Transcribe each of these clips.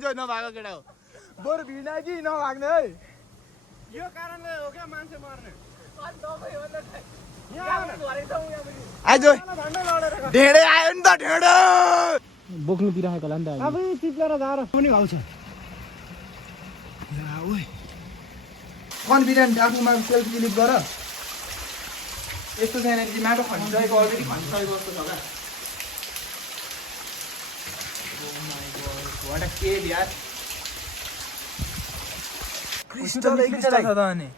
Enjoy नभएको केटा हो बरु भिड्न कि नभाग्ने है यो कारणले हो क्या मान्छे मर्ने आइज ढेँडे आयो नि त ढेँडो बोक्नु दिइराखेको होला नि त अब टिप्लेर जाएर पनि आउँछ कन्फिडेन्ट आफूमा सेल्फ बिलिभ गर यस्तो छैन कि माटो खनिसकेको अलरेडी खनिसकेको जस्तो छ क्या क्रिस्टल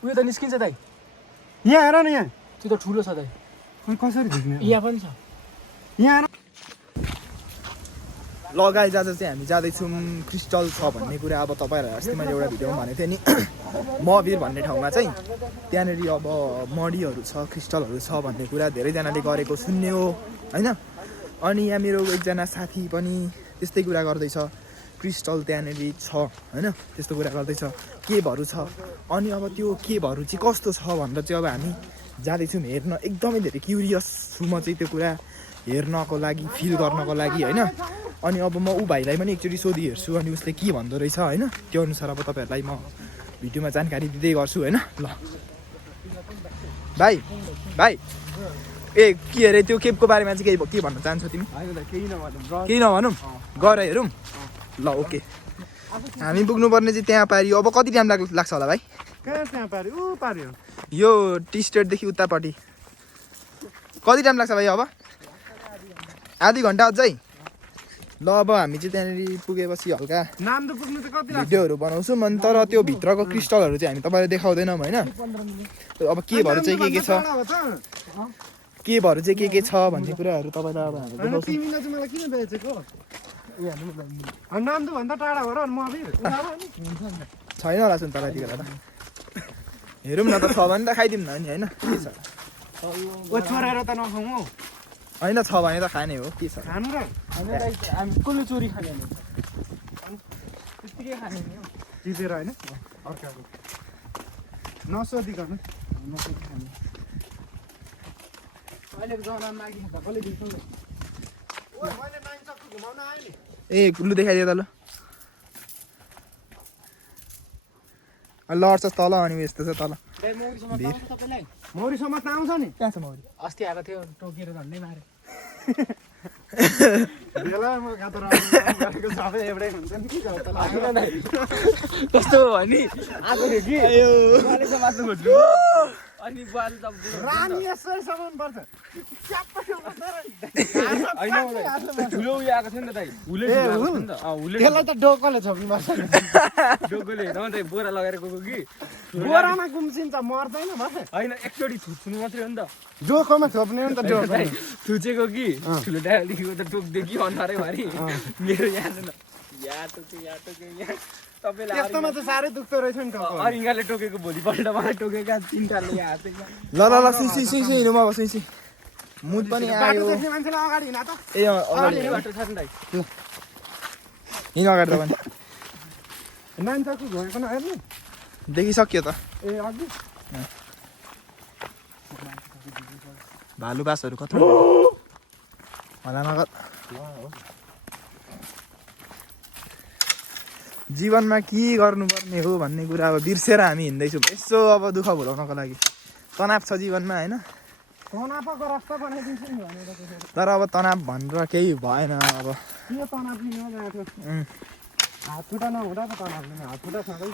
उयो त निस्किन्छ दाइ यहाँ हेर न यहाँ त्यो त ठुलो छ दाइ कसरी झिक्ने यहाँ पनि छ यहाँ लगाइ जाँदा चाहिँ हामी जाँदैछौँ क्रिस्टल छ भन्ने कुरा अब तपाईँहरूलाई अस्ति मैले एउटा भिडियोमा भनेको थिएँ नि मबिर भन्ने ठाउँमा चाहिँ त्यहाँनिर अब मडीहरू छ क्रिस्टलहरू छ भन्ने कुरा धेरैजनाले गरेको सुन्ने हो होइन अनि यहाँ मेरो एकजना साथी पनि त्यस्तै कुरा गर्दैछ क्रिस्टल त्यहाँनिर छ होइन त्यस्तो कुरा गर्दैछ केभहरू छ अनि अब त्यो केभहरू चाहिँ कस्तो छ भनेर चाहिँ अब हामी जाँदैछौँ हेर्न एकदमै धेरै क्युरियस छु म चाहिँ त्यो कुरा हेर्नको लागि फिल गर्नको लागि होइन अनि अब म ऊ भाइलाई पनि एकचोटि सोधि हेर्छु अनि उसले के भन्दो रहेछ होइन त्यो अनुसार अब तपाईँहरूलाई म भिडियोमा जानकारी दिँदै गर्छु होइन ल भाइ भाइ ए के अरे त्यो केपको बारेमा चाहिँ के भन्न चाहन्छौ तिमी केही नभनौँ गएर हेरौँ ल ओके हामी पुग्नुपर्ने चाहिँ त्यहाँ पारि अब कति टाइम लाग्छ होला भाइ त्यहाँ पार्यो ऊ पार्यो यो टी स्टेटदेखि उतापट्टि कति टाइम लाग्छ भाइ अब आधी घन्टा अझै ल अब हामी चाहिँ त्यहाँनिर पुगेपछि हल्का नाम त पुग्नु चाहिँ कति भिडियोहरू बनाउँछौँ अनि तर त्यो भित्रको क्रिस्टलहरू चाहिँ हामी तपाईँलाई देखाउँदैनौँ होइन अब केभहरू चाहिँ के छ केभहरू चाहिँ के छ भन्ने कुराहरू तपाईँलाई अब हामी देखाउँछौँ तिमीले चाहिँ मलाई किन बेचेको नाम त भन्दा टाढा हो र म छैन होला सुन्तला यति बेला त हेरौँ न त छ भने त खाइदिउँ न नि होइन के छ ओ छोडेर त नखाउँ हौ होइन छ भने त खाने हो के छ खानु र हामी कसले चोरी खाने त्यतिकै खाने नि हौ जितेर होइन अर्काको नसोधिकन खाने अहिलेको जमानामा मागी खाँदा कसले दिन्छ नि मैले नाइन चक्कु घुमाउन आएँ नि ए लु देखाइदियो त ल लड्छ तल अनि यस्तो छ तल मौरी समाज त आउँछ नि कहाँ छ मौरी अस्ति आएको थियो टोकेर झन्डै मारे बेलामा गातर गरेको सबै एउटै हुन्छ नि कस्तो हो नि आएको थियो कि बुवाले मात्नु खोज्नु अनि बुवाले त रानी यसरी समाउनु पर्छ ठुलो उयो आएको थियो नि त दाइ हुले त्यसलाई त डोकोले छोप्नु पर्छ डोकोले हेर त बोरा लगाएर गएको कि बोरामा गुम्सिन्छ मर्दैन होइन एकचोटि थुच्नु मात्रै हो नि त डोकोमा छोप्ने हो नि त डोको थुचेको कि ठुलो डाँडादेखिको त टोकदेखि अनुहारै भरि मेरो यहाँ यहाँ तपाईँलाई त्यस्तोमा त साह्रै दुख्दो रहेछ नि टाउको अरिङ्गाले टोकेको भोलिपल्ट मलाई टोकेका तिनवटाले यहाँ हातेको ल ल ल सुई हिँडौँ अब सुई मुद पनि आयो मान्छेलाई अगाडि हिँड त ए अगाडि बाटो छ नि दाइ हिँड अगाडि त पनि नाइन चक्कु घुमेको नहेर्नु देखिसक्यो त ए अघि भालुबासहरू कत्रो होला नगद जीवनमा के गर्नुपर्ने हो भन्ने कुरा अब बिर्सेर हामी हिँड्दैछौँ यसो अब दुःख भुलाउनको लागि तनाव छ जीवनमा होइन तनावको रस्ता बनाइदिन्छु नि भनेर तर अब तनाव भनेर केही भएन अब के तनाव लिनु गएको थियो हात खुट्टा नहुँदा त तनाव लिनु हात खुट्टा छँदै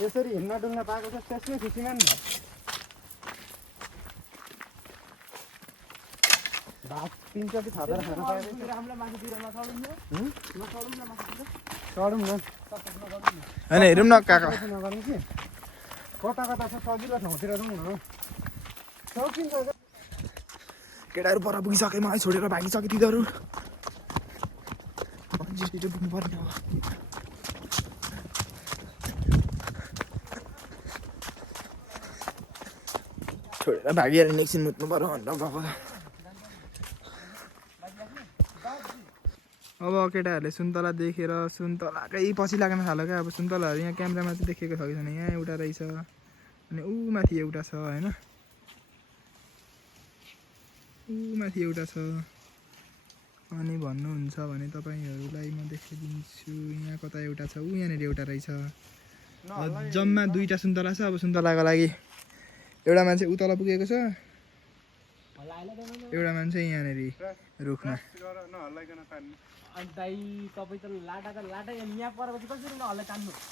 यसरी हिँड्न डुल्न पाएको छ त्यसमै खुसीमा नि भात तिनचोटि थपेर खान पाएको चढौँ न होइन हेरौँ न काका नगर्नु कि कता कता छ सजिलो ठाउँतिर जाउँ न सकिन्छ केटाहरू पर पुगिसके मलाई छोडेर भागिसके तिनीहरू पुग्नु पर्ने अब छोडेर भागिहाल्ने एकछिन मुत्नु पर्यो भनेर गएको अब केटाहरूले सुन्तला देखेर सुन्तलाकै पछि लाग्न थाल्यो क्या अब सुन्तलाहरू यहाँ क्यामेरामा चाहिँ देखेको छ कि छैन यहाँ एउटा रहेछ अनि ऊ माथि एउटा छ होइन ऊ माथि एउटा छ अनि भन्नुहुन्छ भने तपाईँहरूलाई म देखाइदिन्छु। यहाँ कता एउटा छ, यहाँनिर एउटा रहेछ। जम्मा 2टा सुन्तला छ। अब सुन्तलाको लागि एउटा मान्छे उतल पुगेको छ, एउटा मान्छे यहाँनिर रुखमा।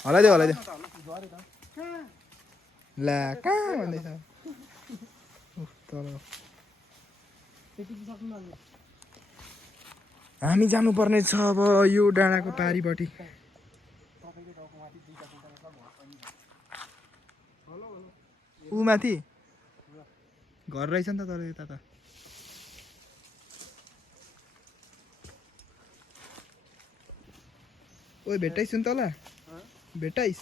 हलाइदेऊ ला कहाँ भन्दैछ तल। हामी जानुपर्ने छ अब यो डाँडाको पारिपट्टि। ऊ माथि घर रहेछ नि त तर यता त। ओइ भेट्टाइस् सुन्तला? भेट्टाइस्?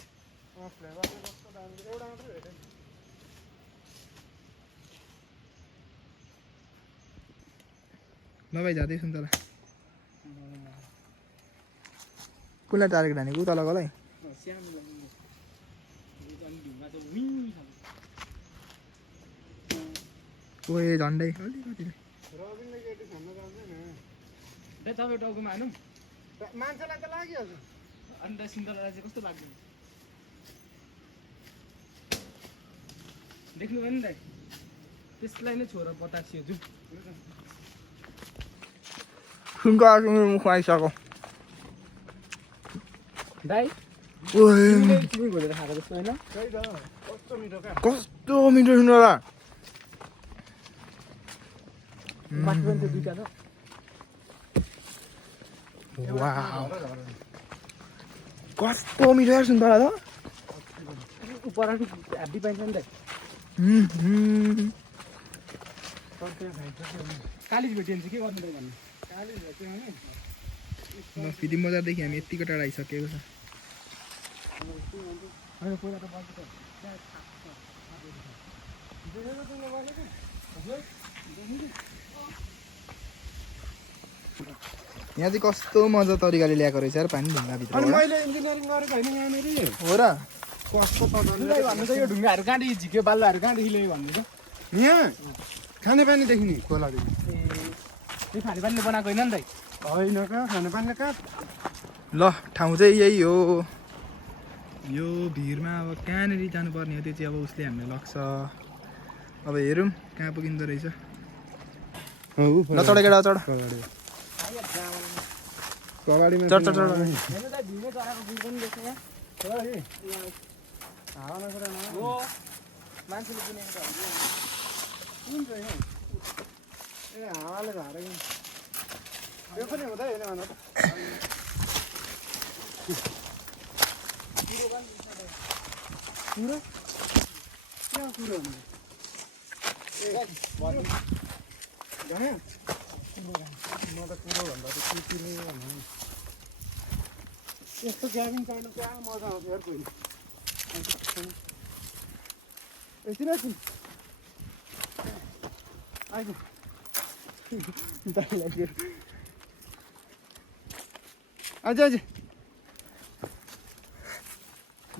ल भाइ जाँदै सुन्तला। कुनलाई टार्गेट हानेको? उता लगलाई। ओए झन्डै अलिकति तपाईँ टाउकोमा हानौँ मान्छेलाई त लागिहाल्छ। अन्त सुन्तला चाहिँ कस्तो लाग्दैन देख्नु भयो नि दाइ? त्यसलाई नै छोरा पतासियो जाउँ। सुनको आफ्नो मुखमा आइसक्यो दाइ। ओए चिनी घोलेर खाएको जस्तो होइन? कस्तो मिठो क्या। कस्तो मिठो सुन्तला। माथि पनि त्यो 2टा छ। वाउ कस्तो मिठो यार सुन्तला त। उपर हाड्डी पाइन्छ नि दाइ। कालिज भेटिन्छ के गर्नु दाइ भन्नु? कालिज भेट्यो भने ल फेरि मजादेखि हामी यतिको टाढा आइसकेको छ। यहाँ चाहिँ कस्तो मजा तरिकाले ल्याएको रहेछ यार पानी ढुङ्गाभित्र। अनि मैले इन्जिनियरिङ गरेको होइन यहाँनिर। हो र? कस्तो भन्नु त यो ढुङ्गाहरू कहाँदेखि झिक्यो बालुवाहरू कहाँदेखि ल्यायो भन्नु त? यहाँ खानेपानीदेखि नि खोलादेखि। त्यो खानेपानीले बनाएको होइन नि दाइ? होइन कहाँ खानेपानीले कहाँ। ल ठाउँ चाहिँ यही हो। यो भिरमा अब कहाँनिर जानुपर्ने हो त्यो चाहिँ अब उसले हामीलाई लग्छ। अब हेरौँ कहाँ पुगिँदो रहेछ। ल चढ केटा चढ। कगाडीमा चढ चढ चढ। हेर्नु दाइ भिमै चराको गुड पनि देख्छ यहाँ। हावामा कुरा न। हो मान्छेले किनेको त हो। कुन चाहिँ हो? ए हावाले झारेको। यो पनि हुँदैन भन त। कुरो? क्या कुरो हुनु? ए म त कुरो भन्दा त चिटिने भन्नु। यस्तो क्याबिन चढ्नु क्या मजा आउँछ यार कोही। यति नै आइगयो। अझै अझै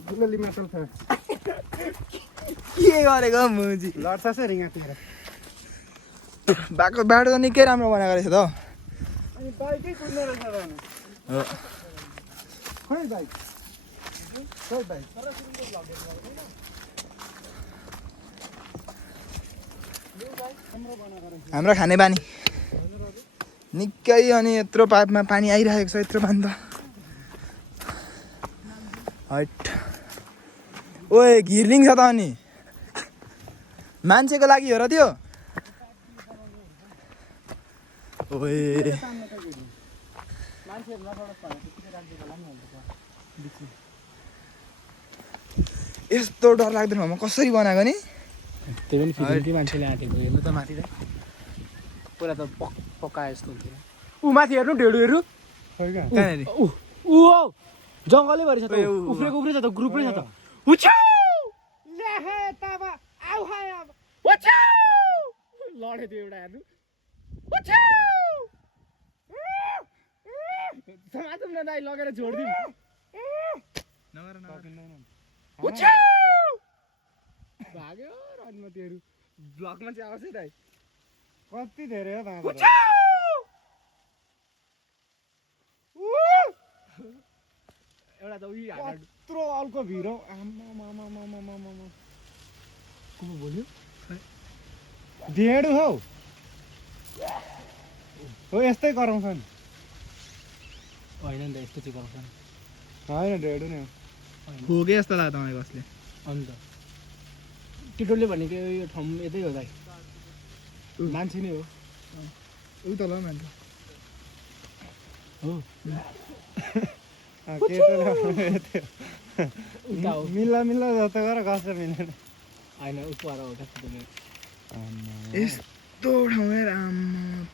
गुलली माटल छ। के गरेको मुजी? लड्छ चाहिँ रिङ्गातिर। बाटो बाटो त निकै राम्रो बनाएको रहेछ त। अनि बाइकै कुद्ने रहेछ त अनि। हो खोइ बाइक खोइ बाइक। हाम्रो खानेबानी निकै अनि यत्रो पाइपमा पानी आइरहेको छ यत्रो पानी त। हट ओए घिर्लिङ छ त अनि मान्छेको लागि हो र त्यो? ओए यस्तो डर लाग्दैन म कसरी बनाएको नि? त्यही पनि फेरि मान्छेले आँटेको हेर्नु त माथि त पुरा त पकाए जस्तो हुन्थ्यो। ऊ माथि हेर्नु ढेँडुहरू खोइ कहाँ। कहाँनिर? ऊ जङ्गलै भरि छ त। उफ्रेको उफ्रै छ त ग्रुपै छ त। लड्यो त्यो एउटा हेर्नु। समातौँ न दाइ लगेर छोडिदिउँ। भाग्यो रनमतीहरू ब्लगमा चाहिँ आउँछ दाइ। कति धेरै हो दाम। एउटा त उही हालेर यत्रो अल्को भिड हौ आम्मामामामामामामा को बोल्यो ढेडु हौ हो यस्तै गराउँछ नि होइन नि त यस्तो चाहिँ गराउँछ नि होइन ढेडु नै हो कि जस्तो लाग्यो तपाईँको कसले अन्त टिटोले भनेको यो ठाउँ यतै हो दाइ मान्छे नै हो उ त ल मान्छे हो उता हो मिल्ला मिल्ला जस्तो गर कसो मिलेन होइन उपर हो कस्तो यस्तो ठाउँमा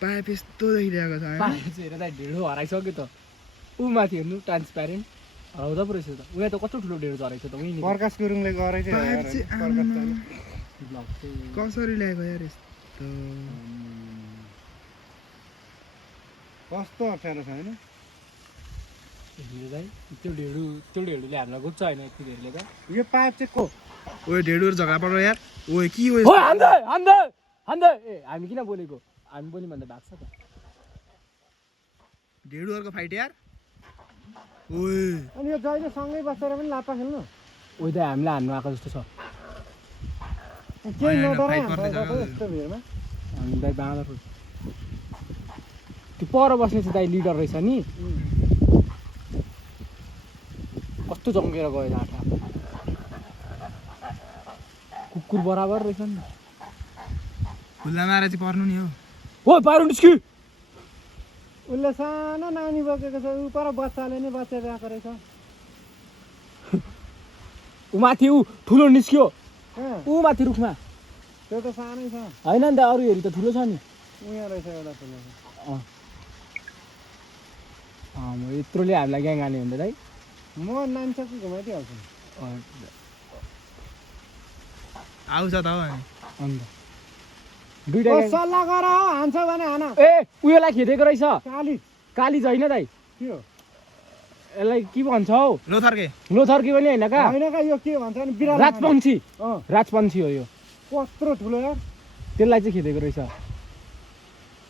पाइप यस्तो देखिरहेको छ होइन हेर दाइ ढेँडो हराइसक्यो त ऊ माथि हेर्नु ट्रान्सप्यारेन्ट हराउँदा पो रहेछ त उहाँ त कस्तो ठुलो ढेँडो झरेको छ त उही प्रकाश गुरुङले गरेको थियो पाइप चाहिँ ब्लग चाहिँ कसरी ल्याएको यार यस्तो कस्तो अप्ठ्यारो छ होइन दाइ त्यो ढेँडोले हामीलाई गोच्छ होइन यति धेरैले त यो पाइप चाहिँ को ओए ढेडुहरू झगडा पर्यो यार ओए के हो हो हान्दै ए हामी किन बोलेको हामी बोल्यौँ भन्दा भएको छ त ढेडुहरूको फाइट यार ओए अनि यो जहिले सँगै बसेर पनि लापा खेल्नु उही त हामीलाई हान्नु आएको जस्तो छ केही होइन, नडराइ फाइट गर्ने हान्छ जग्गा यस्तो भिडमा हामी दाइ बाँदर त्यो पर बस्ने चाहिँ दाइ लिडर रहेछ नि कस्तो जङ्गेर गयो जाँटा कुकुर बराबर रहेछ नि खुल्लामा आएर चाहिँ पर्नु नि हो हो बाहिर निस्क्यो उसले सानो नानी बोकेको छ ऊ पर बच्चाले नै बच्चा ब्याएको रहेछ ऊ माथि ऊ ठुलो निस्क्यो कहाँ ऊ माथि रुखमा त्यो त सानै छ होइन नि त अरू हेरी त ठुलो छ नि उहाँ रहेछ एउटा ठुलो म यत्रोले हामीलाई ग्याङ हाल्ने हुन्छ दाइ म नानीचक्की घुमाइदिइहाल्छु आउँछ त हो अनि अन्त दुईटा ओ ग्याङ सल्लाह गर हान्छ भने हान ए उयोलाई खेदेको रहेछ काली कालिज होइन दाइ के हो यसलाई के भन्छ हौ लोथर्के लोथर्की पनि होइन का होइन का यो के भन्छ नि बिरालो राजपन्छी अँ राजपन्छी हो यो कत्रो ठुलो यार त्यसलाई चाहिँ खेदेको रहेछ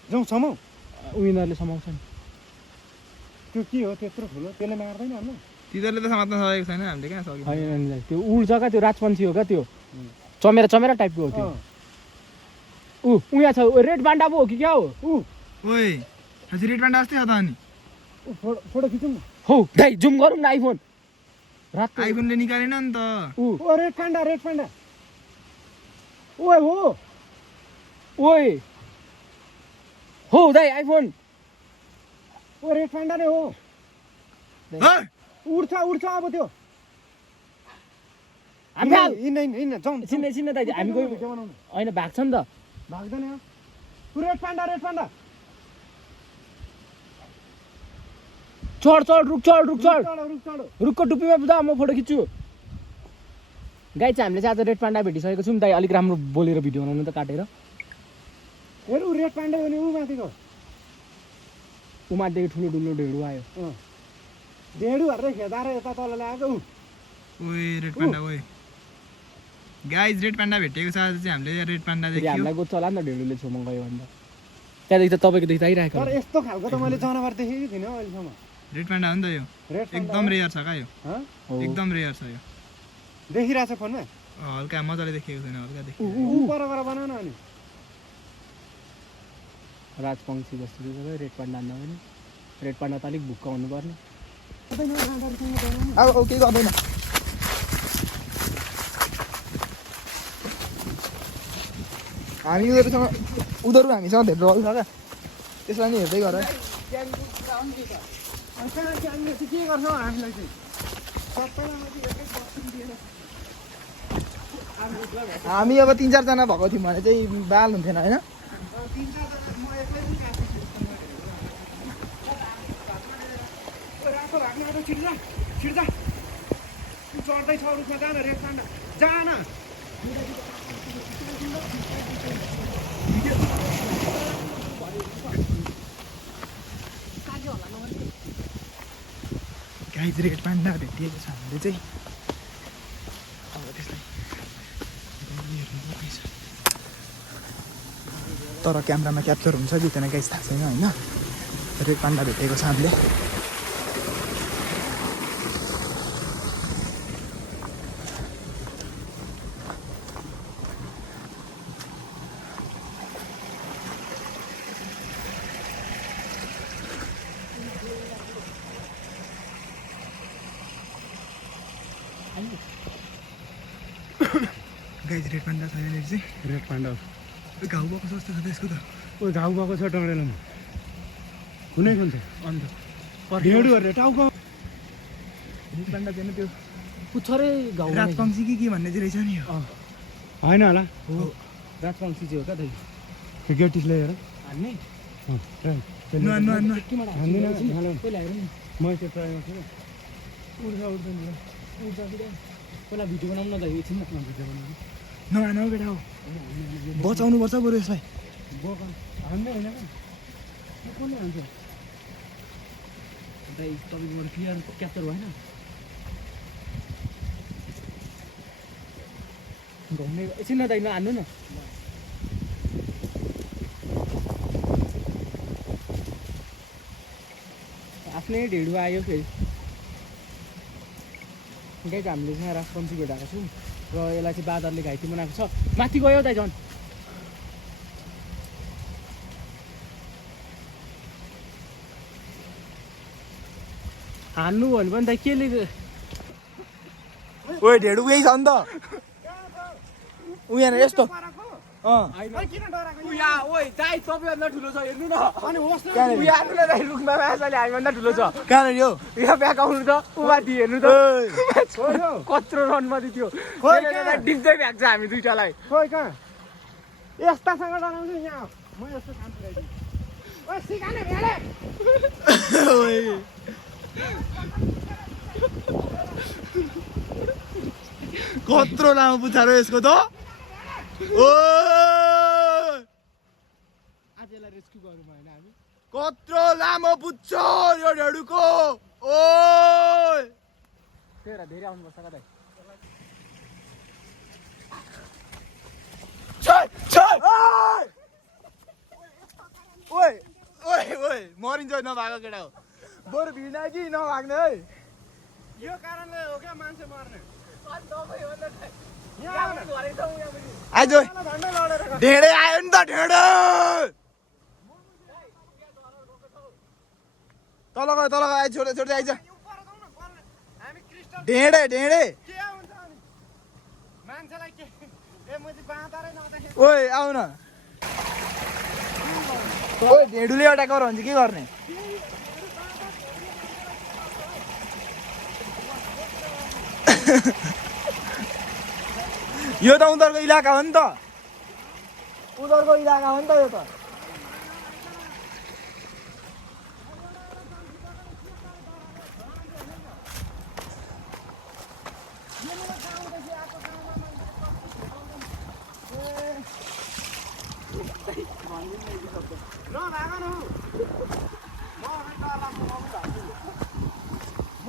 जाउँ समाउ उनीहरूले समाउँछ नि त्यो के हो त्यत्रो ठुलो त्यसले मार्दैन हाम्रो तिनीहरूले त समात्न सकेको छैन हामीले कहाँ सक्यो होइन नि दाइ त्यो उड्छ क्या त्यो राजपन्छी हो क्या त्यो चमेरा टाइपको हो त्यो उहाँ छ रेड बान्डा पो हो कि क्या हो ओए हजुर रेड पान्डा जस्तै हो त अनि फोटो खिचौँ न हौ दाइ जुम गरौँ न आइफोन रात आइफोनले निकालेन नि त ओ रेड पान्डा ओए हो ओए हो दाइ आइफोन ओ रेड पान्डा नै हो ओए, उड्छ अब त्यो हामी हिँड्न जाउँ छिन्ने दाइ हामी गयो होइन भाग्छ नि त भाग्दैन रेड पान्डा चढ रुख चढ रुख रुखको टुप्पीमा बुझा म फोटो खिच्छु गाई चाहिँ हामीले चाहिँ आज रेड पान्डा भेटिसकेको छौँ दाइ अलिक राम्रो बोलेर भिडियो बनाउनु त काटेर हेर ऊ रेड पान्डा हो नि ऊ माथिको ऊ माथिदेखि ठुलो ढेँडो आयो ढेँडुहरूले खेदाएर यता तल ल्याएको ओए रेड पान्डा ओए गाइज रेड पान्डा भेटेको छ आज चाहिँ हामीले रेड पान्डा फेरि देख्यौँ हामीलाई गोच्छ होला नि त ढेँडोले छेउमा गयो भने त त्यहाँदेखि त तपाईँको देखि आइरहेको तर यस्तो खालको त मैले जनावर देखेकै थिइनँ अहिलेसम्म रेड पान्डा हो नि त यो रेड एकदम रेयर छ क्या यो एकदम रेयर छ यो देखिरहेछ फोनमा हल्का मजाले देखेको छैन हल्का देखियो ऊ पर बनाउन अनि राजपङ्क्षी जस्तो रेड पान्डा हान्दा पनि रेड पान्डा त अलिक भुक्क हुनुपर्ने अब केही गर्दैन हामी उनीहरू हामीसँग धेरै रहल छ क्या त्यसलाई नि हेर्दै गर के गर्छौ हामीलाई चाहिँ हामी अब 3-4 जना भएको थियौँ भने चाहिँ बाल हुन्थेन होइन चढ्दैछ रुखमा जान रेड पान्डा जान गाइज रेड पान्डा भेटिएको छ हामीले चाहिँ अब त्यसलाई तर क्यामेरामा क्याप्चर हुन्छ कि थिएन गाइज थाहा छैन होइन रेड पान्डा भेटेको छ हामीले गाइज रेड पान्डा छ यहाँनिर चाहिँ रेड पान्डा घाउ भएको छ जस्तो छ त यसको त ओ घाउ भएको छ डडेलोमा कुनै कुन छ अन्त ढेडुहरूले टाउको रेड पान्डा चाहिँ त्यो पुच्छरै घाउ राजपङ्क्षी के भन्ने चाहिँ रहेछ नि यो होइन होला हो राजपङ्क्षी चाहिँ हो क्या दाइ त्यो गेटिस ल्याएर हान्ने नुहान नुहान नुहान पहिला हेरौँ नि म त्यो ट्राई गर्छु पहिला भिडियो बनाउनु न त एकछिन भिडियो बनाउनु नुहान हौ बेटा हो बचाउनुपर्छ बरु यसलाई हान्दै होइन क्या कसले हान्छ दाइ तपाईँकोबाट क्लियर क्याप्चर भएन घुम्ने एकछिन न दाइ नहान्नु न आफ्नै ढेडु आयो फेरि गाइज हामीले चाहिँ राजपङ्क्षी भेटाएको छौँ र यसलाई चाहिँ बादरले घाइते बनाएको छ माथि गयो दाइ झन् हान्नु भन्यो भने दाइ केले ओए ढेडु यही छ नि त ऊ यहाँ यस्तो दाइ सबैभन्दा ठुलो छ हेर्नु न कहाँनिर हेर्नु न दाइ रुखमा माछाले हामीभन्दा ठुलो छ कहाँनिर यो यहाँ ब्याक आउनु त उमाथि हेर्नु त कत्रो रनमा थियो डिप्दै भ्याएको छ हामी दुइटालाई खोइ कहाँ यस्तासँग डराउँछु यहाँ म यस्तो काम पुऱ्याइदिन्छु ओ सिकाने भेडे कत्रो लामो पुच्छा र यसको त ओ आज यसलाई रेस्क्यु गर्नु भएन हामी कत्रो लामो पुच्छ यो ढेडुको ओ त्यही धेरै आउनुपर्छ क्या दाइ ओए ओए ओए मरिन्छ नभाएको केटा हो बरु भिड कि नभाग्ने है यो कारणले हो क्या मान्छे मर्ने आइज ढेडे आयो नि त ढेडे तल गयो आइज छोड्दै छोड्दै आइज ढेडे ढेडे के हुन्छ अनि मान्छेलाई के ए म चाहिँ बाँदरै नहुँदाखेरि ओए आउ न ओए ढेडुले अट्याक गर भन्छ के गर्ने यो त उनीहरूको इलाका हो नि त उनीहरूको इलाका हो नि त यो त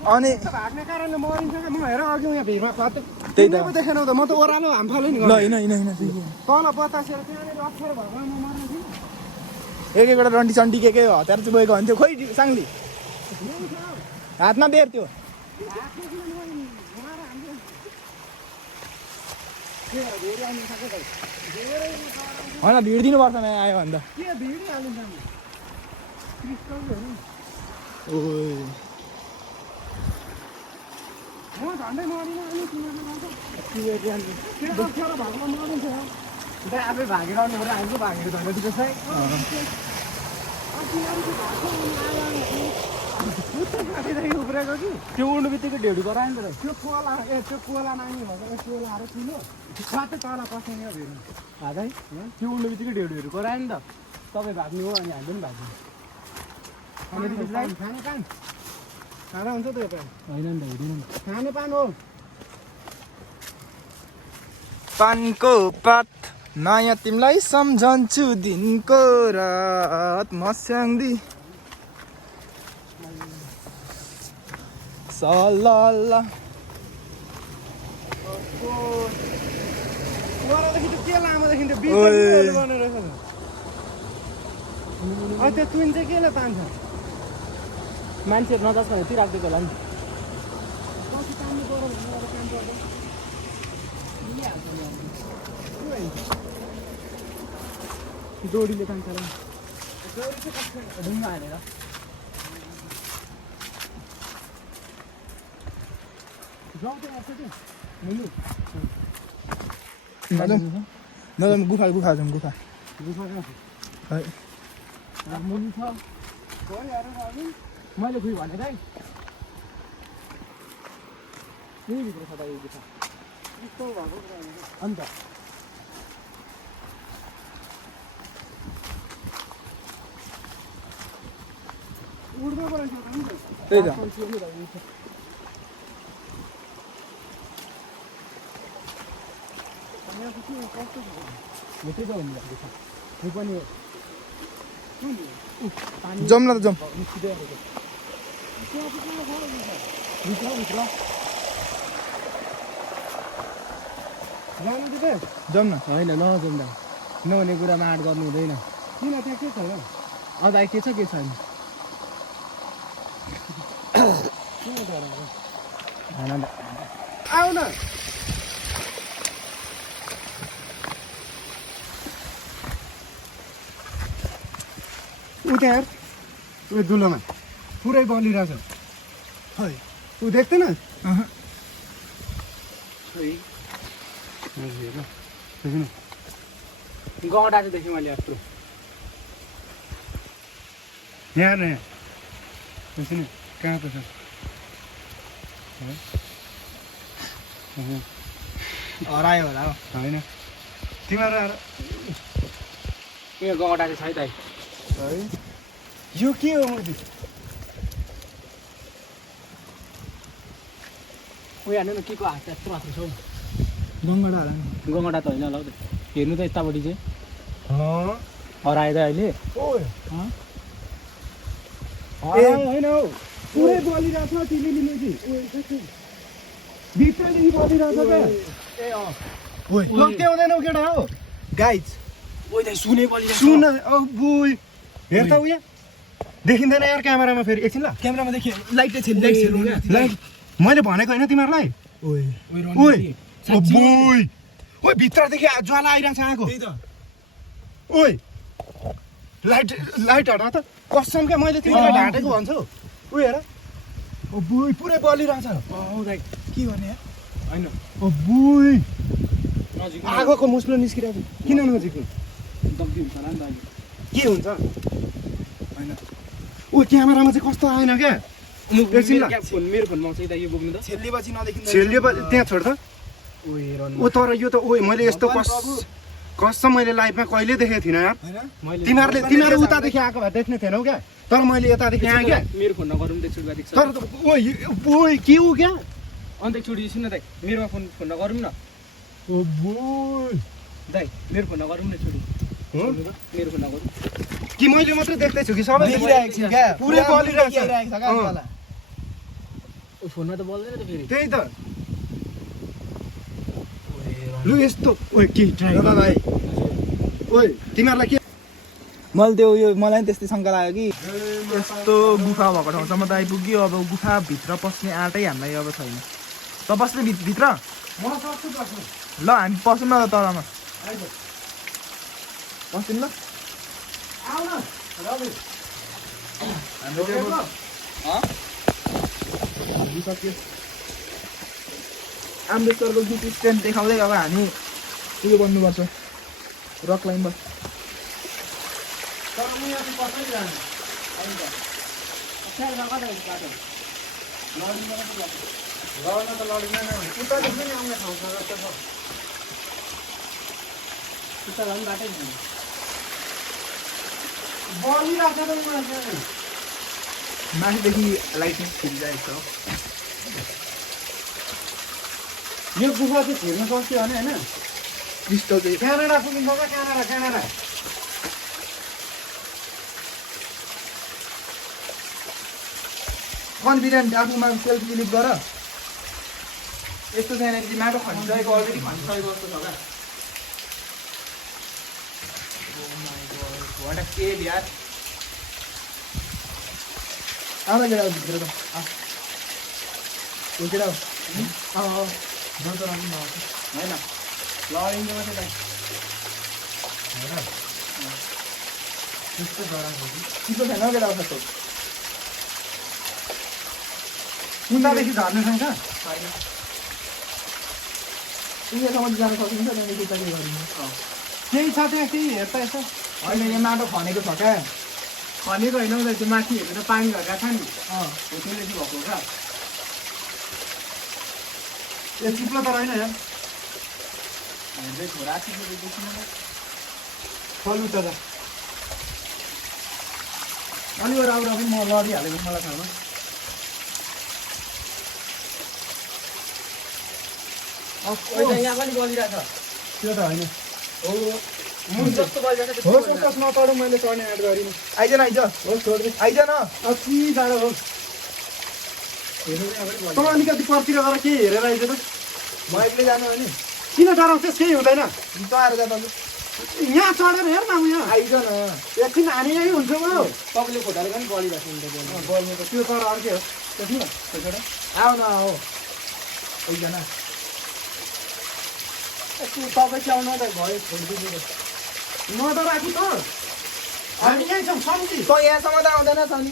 अनि भाग्ने कारणले मरिन्छ क्या म हेर अघि यहाँ भिडमा कतै त्यही त पो देखेन त म त ओह्रालो हामफालो नि ल हिँड हिँड हिँड तल बतासेर त्यहाँनिर अप्ठ्यारो भएको म मर्ने थिएँ एक एकवटा रन्डी सन्डी के हतार चाहिँ गएको हुन्थ्यो खोइ साङ्ली हातमा बेर त्यो होइन भिड दिनुपर्छ नयाँ आयो भने त के भिडै हालिन्छ ओ म झन्डै मरिन अनि तिमीहरूले अप्ठ्यारो भएको मरिन्छ दाइ आफै भागेर आउनु पर्यो हामीको भागेर धर्न दिएको छ उब्रेको कि त्यो उड्नु बित्तिकै ढेडु गरायो नि त त्यो कोला त्यो कोला नानी भएको कोलाहरू किलो स्वाटै तल पस्ने हो भिड दाइ त्यो उड्नु बित्तिकै ढेडुहरू गरायो नि त तपाईँ भाग्ने हो अनि हामी पनि भाग्ने खाने काम खाना हुन्छ त्यो पानी होइन नि त हुँदैन खाने पान हो पानको पात नयाँ तिमीलाई सम्झन्छु दिनको रात मस्याङ्दी सल्ला मरादेखि त के लामो देखिन्थ्यो बिच ओए। गर्ने रहेछ त्यो तुन चाहिँ केले तान्छ मान्छेहरू नजास् भनेर ती राखिदिएको होला नि पछि तान्नु पऱ्यो भने अब काम पर्दैन डोरीले तान्छ ढुङ्गा हालेर जाउँ त आएको थियो नजाउँ गुफा गुफा जाउँ गुफा खै मुनि छ मैले खोइ भने है यही भित्र छ त यो गुफा अन्त उड्दै परेछ त्यही त त्यही त हो नि गुफा यो पनि जाउँ न त जाउँ जानु कि त जाउँ न होइन नजाउँ न नहुने कुरामा आँट गर्नु हुँदैन किन त्यहाँ के छ र अझ के छ के छैन आऊ न ऊ त्यहाँ हेर ऊ दुलोमा पुरै बलिरहेछ खै ऊ देख्दैन गौँडा चाहिँ देखेँ मैले यत्रो यहाँ न यहाँ कहाँ पो छ हरायो होला हो होइन तिमीहरू आएर यहाँ गौँडा चाहिँ छ है त है यो के हो मूर्ति उयो हेर्नु न के को हात यत्रो हात छ हौ गङ्गडा होला नि गौँडा त होइन होला हौ हेर्नु त यतापट्टि चाहिँ हरायो त अहिले होइन हौ पुरै बलिरहेछ तिमीले मूर्ति भित्रदेखि बलिरहेछ क्या लग्दै हुँदैनौ केटा हो गाइज सुने पनि सुन बुई हेर त उयो देखिँदैन यार क्यामेरामा फेरि एकछिन ल क्यामेरामा देखियो लाइट छ लाइट मैले भनेको होइन तिमीहरूलाई ओइ बुई ओइ भित्रदेखि ज्वाला आइरहेछ आएको त्यही त ओइ लाइट लाइट हटा त कसम क्या मैले तिमीलाई ढाँटेको भन्छु ऊ हेर ओ बुई पुरै बलिरहेछ के गर्ने होइन ओ बुई नजिक आगोको मुस्लो निस्किरहेको छ किन नजिकको दम्ती हुन्छ होला नि त अहिले के हुन्छ होइन ऊ क्यामेरामा चाहिँ कस्तो आएन क्या एकछिन ल। मेरो फोनमा आउँछ यता यो बोक्नु त छेल्लेपछि नदेखिँदो छेलियो त्यहाँ छोड त ओ हेर ओ तर यो त ओइ मैले यस्तो कसम मैले लाइफमा कहिले देखेको थिइनँ यार मैले तिमीहरू उतादेखि आएको भए देख्ने थिएनौ क्या तर मैले यतादेखि आएँ क्या मेरो फोनमा गरौँ त एकचोटि देख्छ तर ओइ के हो क्या अन्त एकचोटि सुन दाइ मेरोमा फोनमा गरौँ न ओ बुई दाइ मेरो फोनमा गरौँ न एकचोटि हो मेरो फोनमा गरौँ कि मैले मात्रै देख्दैछु कि सबै देखिरहेको छु क्या पुरै बलिरहेको छ देखिरहेको छ क्या ज्वाला। ओ फोनमा त बोल्दैन त फेरि त्यही त लु यस्तो ओइ के ट्राई ल भाइ ओइ तिमीहरूलाई के मैले त्यो उयो मलाई पनि त्यस्तै शङ्का लाग्यो कि यस्तो गुफा भएको ठाउँसम्म त आइपुग्यो अब गुफाभित्र पस्ने आँटै हामीलाई अब छैन त बस्ने भित्र म सक्छु बस्नु ल हामी पसौँ न त तलमा पस्छौँ ल आऊ न रवि हाम्रो त्यो सक्यो आम्बेडकरको गीत स्ट्यान्ड देखाउँदै अब हामी उयो बन्नुपर्छ रक लाइनमा तर म यहाँ चाहिँ कसरी जाने लड्न त लडिँदैन उतादेखि पनि आउने ठाउँ छ जस्तो छ उता झन् बाटै छैन बलिरहेको छ त उनीहरू माथिदेखि लाइटिङ खेलिरहेको छ यो गुफा चाहिँ छिर्न सक्यो भने होइन क्रिस्टल चाहिँ क्यानाडा पुगिन्छ क्या क्यानाडा कन्फिडेन्ट आफूमा सेल्फ बिलिभ गर यस्तो छैन कि माटो खनिसकेको अलरेडी खनिसकेको जस्तो छ क्या के यार आउँदा केटा भित्र त केटा होइन लडिन्छ मात्रै दाइ त्यस्तो छैन हौ केटा कस्तो उतादेखि झर्ने छैन यहाँसम्म जान सकिन्छ त्यहाँदेखि त के गरिन्छ केही छ त्यहाँ केही हेर्दा यसो होइन यहाँ माटो खनेको छ क्या खनेको होइन उता त्यो माथि हेरेर पानी भएका छ नि अँ हो त्यसले चाहिँ भएको क्या ए चिप्लो त रहेन यार हेर्दै छोरा चिप्लो देखिन चलु त जा अलि गएर आउँदा पनि म लडिहालेको मलाई थाहा भएन यहाँ पनि गलिरहेको छ त्यो त होइन मुन जस्तो गलिरहेको छ हो सकोस् नचढौँ मैले चढ्ने एड गरिनँ आइज न आइज हो छोड्दै आइज न अति जाडो हो तँ अलिकति परतिर गएर के हेरेर आइज त म एक्लै जानु हो नि किन डराउँछस् केही हुँदैन तँ जा दाजु यहाँ चढेर हेर न यहाँ आइज न एकछिन हानी यही हुन्छ हो तपाईँले खोटाले पनि गलिरहेको छ बल्नु त त्यो तर अर्कै हो त्यसमा त्यसबाट आऊ न आऊ एकजना तपाईँ चाहिँ आउनु त भयो छोडिदिनु नडराखी त हामी यहीँ छौँ सम्झी तँ यहाँसम्म त आउँदैनस् अनि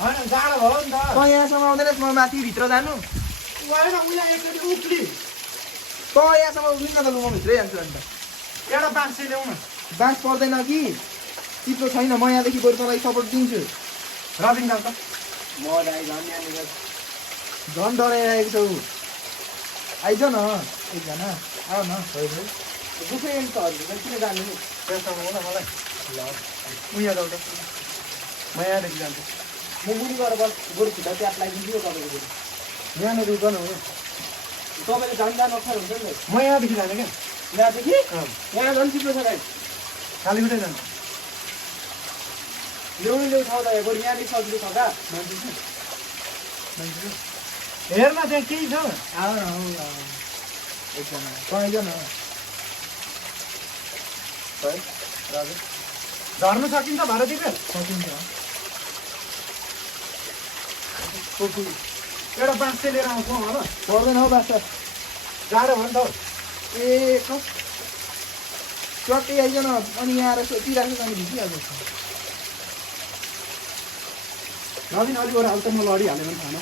होइन जाडो भयो नि त तँ यहाँसम्म आउँदैनस् म माथि भित्र जानु होइन उहाँ एकचोटि उक्ली तँ यहाँसम्म उभिन्न त लु म भित्रै जान्छु अन्त एउटा बाँस ल्याउँ न बाँस पर्दैन कि चिप्लो छैन म यहाँदेखि बरु तपाईँलाई सपोर्ट दिन्छु रबिन दाल त म दाइ झन् यहाँनिर झन् डराइरहेको छौ आइज न एकजना आऊ न दुःखै त हजुर किन जानु नि त्यसमा हो न मलाई ल उहाँ जाउँ त म यहाँदेखि जान्छु म मुनि गएर बस गोरु खुट्टा ट्याप लगाइदिन्छु तपाईँको गोरु यहाँनिर उठ न हो तपाईँले जानु अप्ठ्यारो हुन्छ नि म यहाँदेखि जाने क्या यहाँदेखि यहाँ झन् चिप्लो छ दाइ कालीकोटै जानु ल्याउनु ल्याउ छ दाइ बरु यहाँदेखि सजिलो छ त हेर्न त्यहाँ केही छ आऊ न आऊ एकजना तँ आइज न झर्नु सकिन्छ भारतीय सकिन्छ एउटा बाँस चाहिँ लिएर आउँछौँ होला पर्दैन हौ बास जाडो भयो नि त हौ ए कस ट्रक्कै आइज न अनि यहाँ आएर सोचिरहेको छ अनि भिजिहाल्छ नदिन अलिक गएर अब त म लडिहालेँ भने खाना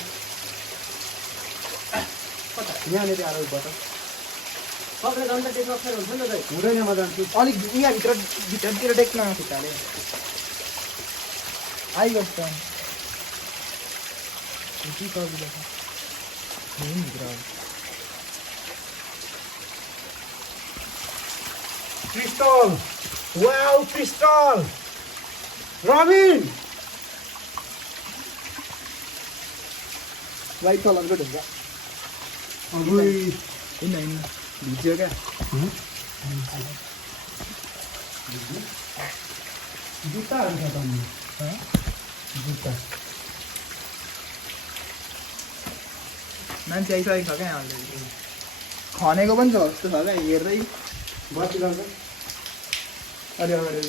यहाँनिर आएर उबाट तपाईँले झन् त टेक्न अप्ठ्यारो हुन्छ नि त दाइ हुँदैन म जान्छु अलिक यहाँभित्र भित्रतिर टेक्न खुट्टाले आइगयो त के सजिलो छ भित्र crystal wow crystal Rabin white कलरको ढुङ्गा हिँड्न हिँड्न भिज्यो क्या जुत्ताहरू छ त जुत्ता मान्छे आइसकेको छ क्या अलरेडी खनेको पनि छ जस्तो छ क्या हेर्दै बत्ती लाग्छ अलि अगाडि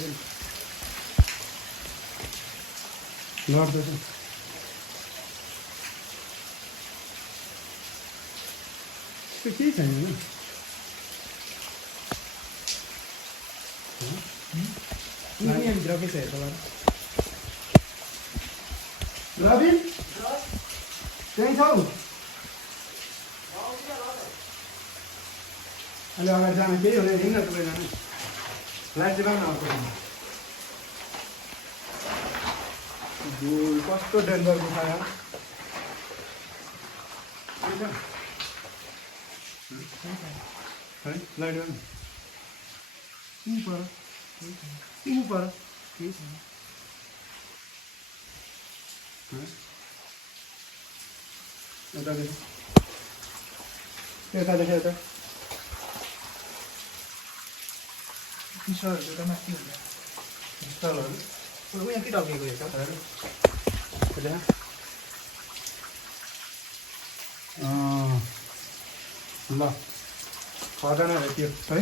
लड्दैछ त्यो केही छैन होइन यहाँभित्र के छ हेर तपाईँ रबिन त्यहीँ छौ अलि अगाडि जान केही हुँदैन हिँड्न तपाईँ जाने लाइट चाहिँ न धुल कस्तो डेन्जरको छ यहाँ है लाइट गर्नु पर केही छैन यतादेखि यता टिसर्टहरू त माथि हुन्छ स्टलहरू उयो के टकेको हेर ल छजना त्यो है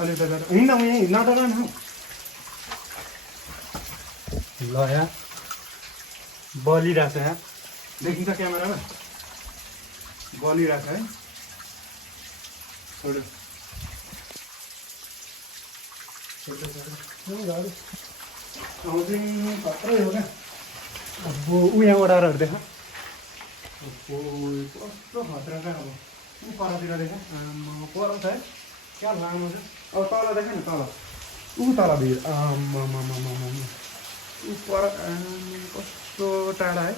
अलि त हिँड्न म यहीँ नडरा न ल यहाँ बलिरहेछ यहाँ देखिन्छ क्यामेरामा बलिरहेछ है छोड्यो खत्रै हो क्या अब ऊ यहाँ ओडारहरू देखा कस्तो खतरा क्या अब परतिर देख पर छ है क्या लामो छ अब तल देख न तल तल भिड पर कस्तो टाढा है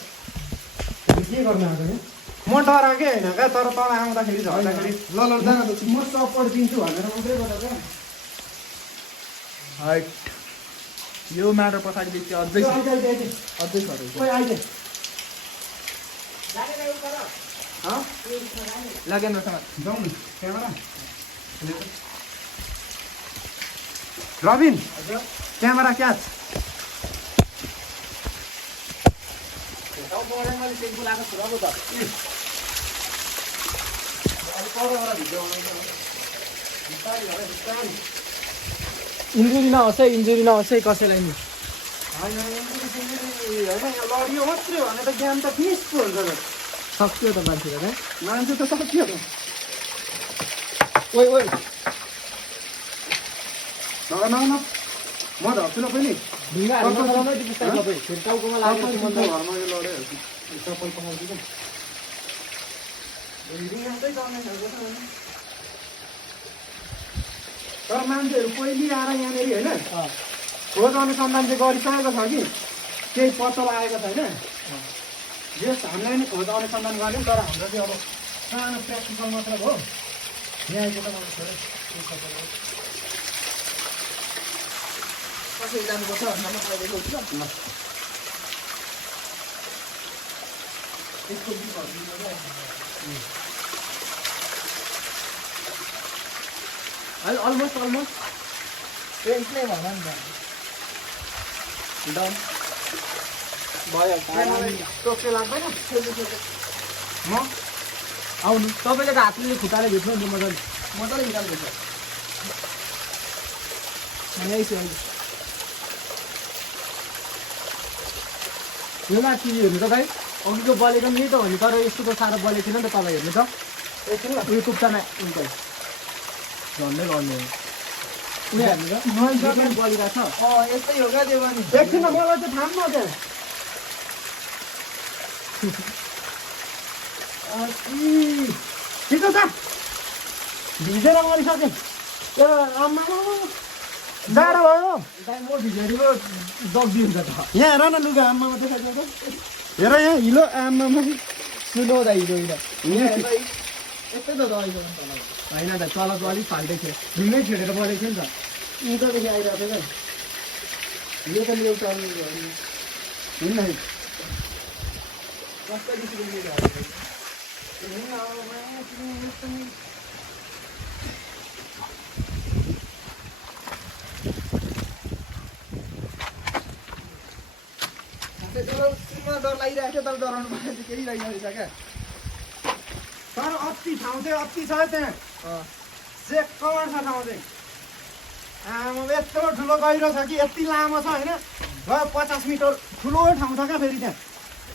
के गर्न आएको नि म डराएकै होइन क्या तर तल आउँदाखेरि झर्दाखेरि ल जान म सपोर्ट दिन्छु भनेर मात्रै गर्दा क्या हाइट यो म्याटर पछाडिदेखि अझै लागेन्द्रसँग जाउँ नि camera Rabin camera catch injury नहोस् है कसैलाई नि होइन लडियो मात्रै भने त ज्ञान त फिस्को हुन्छ त सक्यो त मान्छेहरू है मान्छे त सक्यो त ओइ ओइ न म धर्छु न पनि ढुङ्गाहरू नचलाउनै त्यो बिस्तारै तपाईँ फेरि टाउकोमा लागेको घरमा यो लडिहाल्छु चप्पल पकाउँछु त तर मान्छेहरू पहिले आएर यहाँनिर होइन खोज अनुसन्धान चाहिँ गरिसकेको छ कि केही पत्ता लागेको छैन यस हामीलाई नै खोज अनुसन्धान गऱ्यौँ तर हाम्रो चाहिँ अब सानो प्र्याक्टिकल मात्र हो यहाँ आइपुग्दा मलाई छोडेँ कसरी जानुपर्छ भन्ने पाइदिएको हुन्छ अलमोस्ट ट्रेन्स नै भन नि त डन भयो टोक्यो लाग्दैन म आउनु तपाईँले त हातले खुट्टाले भेट्नु नि मजाले निकाल्दैछ यो माथि हेर्नु त भाइ अघिको बलेको नि त हो नि तर यस्तो त साह्रो बलेको थिएन नि त तपाईँ हेर्नु त एकछिन ल उयो कुप्चामा हुन्छ झन्डै गर्नु उयो हेर्नु त बलिरहेको छ यस्तै हो क्या त्यो पनि एकछिन मलाई चाहिँ थाम्नु त्यहाँ ठिक छ भिजेर मरिसकेँ ए आम्मा जाडो भयो म भिजेरीको जग्दी हुन्छ त यहाँ हेर न लुगा आम्मामा देखाइदियो त हेर यहाँ हिलो आम्मामा सुनो त हिजो यहाँ यस्तै त दबाईको होइन त तल त अलिक फाल्दै थियो ढुङ्गै छेडेर बलेको थियो नि त उतादेखि आइरहेको थियो क्या यो पनि एउटा हिँड्न डर लागिरहेको थियो तर डराउनु पर्ने चाहिँ केही लागिरहेको छ क्या तर अति ठाउँ चाहिँ अति छ त्यहाँ चेक कभर छ ठाउँ चाहिँ आमा यत्रो ठुलो गहिरो छ कि यति लामो छ होइन 50 मिटर ठुलो ठाउँ छ क्या फेरि त्यहाँ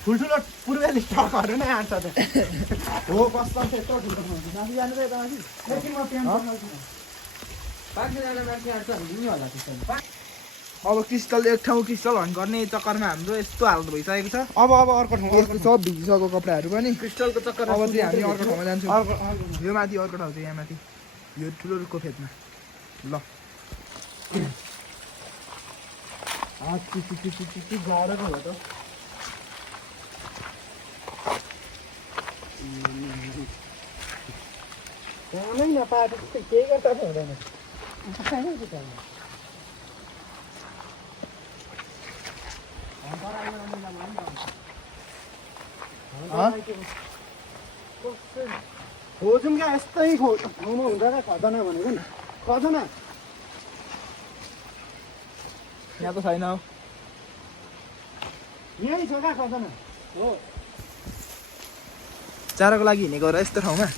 ठुल्ठुलो पूर्वेली ट्रकहरू नै आँट्छ त्यहाँ हो कस्तो छ यत्रो ठुलो ठाउँ माथि जानु त यता माथि एकछिन म प्यान्ट पाँचजना मान्छे आँट्छ भने नि होला त्यस्तो अब क्रिस्टल एक ठाउँ क्रिस्टल हन गर्ने चक्करमा हाम्रो यस्तो हालत भइसकेको छ अब अर्को ठाउँ यस्तो सब भिजिसकेको कपडाहरू पनि क्रिस्टलको चक्कर अब चाहिँ हामी अर्को ठाउँमा जान्छौँ अर्को यो माथि अर्को ठाउँ चाहिँ यहाँ माथि यो ठुलो रुखको फेदमा ल गाह्रो होला त जानै नपाएर केही गर्दा पनि हुँदैन खोजौँ क्या यस्तै ठाउँमा हुन्छ क्या खजना भनेको नि खजना यहाँ त छैन यही छ क्या खजना हो चारोको लागि हिँडेको र यस्तो ठाउँमा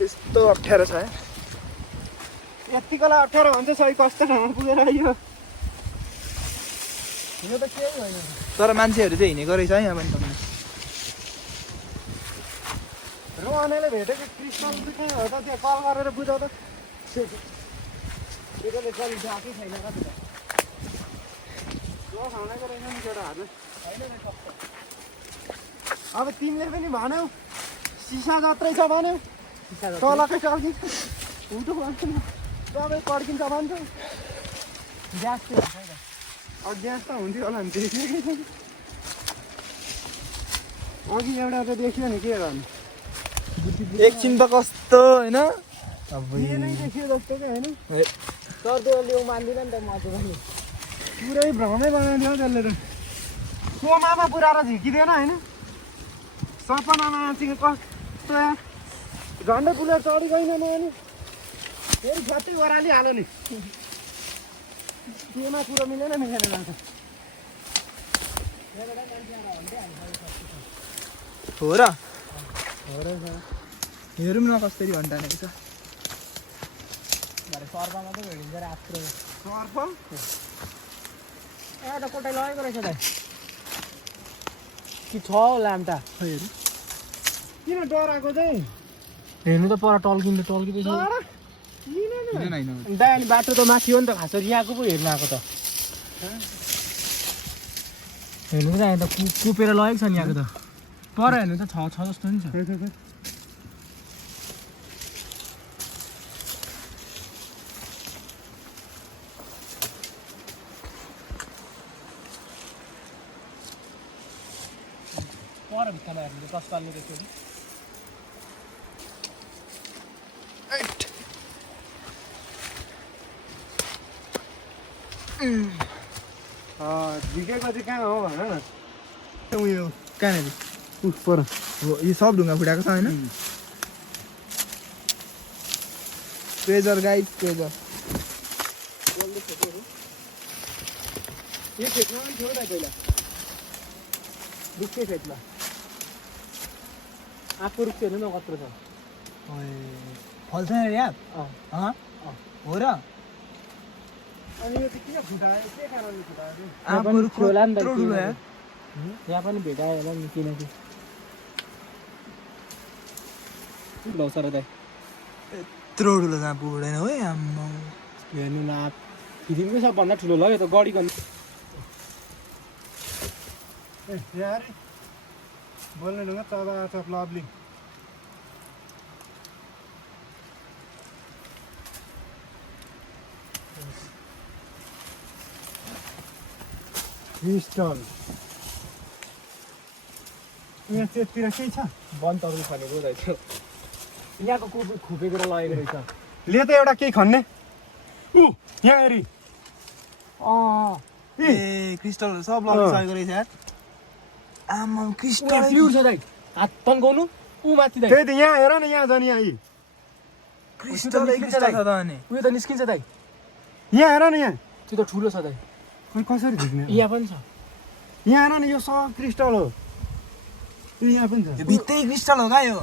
यस्तो अप्ठ्यारो छ है यतिकोलाई 18 भन्छ सही कस्तो ठाउँमा पुगेर आइयो यो त केही होइन तर मान्छेहरू चाहिँ हिँडेको रहेछ है यहाँ पनि तपाईँ रोहनेले भेटेको क्रिस्टल चाहिँ कहाँ हो त त्यहाँ कल गरेर बुझाउ त त्यसले चलिन्छ आफै छैन कति त अब तिमीले पनि भन्यौ सिसा जत्रै छ भन्यौ तलकै टल्किन्छ उल्टो भन्छ सबै पड्किन्छ भन्छ ग्यास अब ग्यास त हुन्थ्यो होला नि देखेकै छैन अघि एउटा त देखियो नि के गर्नु एकछिन त कस्तो होइन के नै देखियो जस्तो क्या होइन सर्दोले मान्दिनँ नि त म पनि पुरै भ्रमै बनाइदियो त्यसले त कोमामा पुऱ्याएर झिकिँदैन होइन सपनामा नाचेको कस्तो यार झन्डै बुलेट चढी गएन म अनि फेरि झट्टै ओह्रालिहाल्यो नि केमा कुरो मिलेन जान्छ हो र हेरौँ न कसरी भन्टानेको छ सर्पमा त भेटिन्छ रात्रो सर्प एउटा कोटाइ लगेको रहेछ त कि छ होला त हेर किन डराएको चाहिँ हेर्नु त पर टल्किँदैछ डरा किन होइन होइन दाइ अनि बाटो त माथि हो नि त खास गरी यहाँको पो हेर्नु आएको त हेर्नु त यहाँ त कुपेर लगेको छ नि यहाँको त पर हेर्नु त छ जस्तो नि छ पर भित्तामा हेर्नु त 10 पाल्नु देख्यो नि झिकेको चाहिँ कहाँ हो भन न उयो कहाँनिर उस पर हो यो सब ढुङ्गा फुटाएको छ होइन ट्रेजर गाइड ट्रेजर यो खेतमा पनि थियो त पहिला रुखकै खेतमा आफू रुख हेर्नु न कत्रो छ फल्छ याद हो र अनि यो चाहिँ किन फुटायो के कारणले फुटायो आफू रुख होला नि त यत्रो ठुलो यार यहाँ पनि भेटायो होला नि किनकि लौ सर दाइ यत्रो ठुलो जहाँ पुग्दैन हो आम्मा हेर्नु न फिल्मकै सबभन्दा ठुलो लग्यो त गढी गर्नु ए यार बोल्ने ढुङ्गा चबा चप लभली क्रिस्टल यहाँ चेततिर केही छ वनतरुल खनेको रहेछ यहाँको खुपेको र लगेको रहेछ ले त एउटा केही खन्ने यहाँ हेरी ए क्रिस्टल सब लगिसकेको रहेछ यार आम्मा क्रिस्टल प्युर छ दाइ हात तन्काउनु ऊ माथि दाइ त्यही त यहाँ हेर न यहाँ जाने यहाँ यी क्रिस्टल क्रिस्टल छ त अनि उयो त निस्किन्छ दाइ यहाँ हेर न यहाँ त्यो त ठुलो छ दाइ अनि कसरी झिक्ने यहाँ पनि छ यहाँ हेर न यो सब क्रिस्टल हो यो यहाँ पनि छ यो भित्तै क्रिस्टल हो क्या यो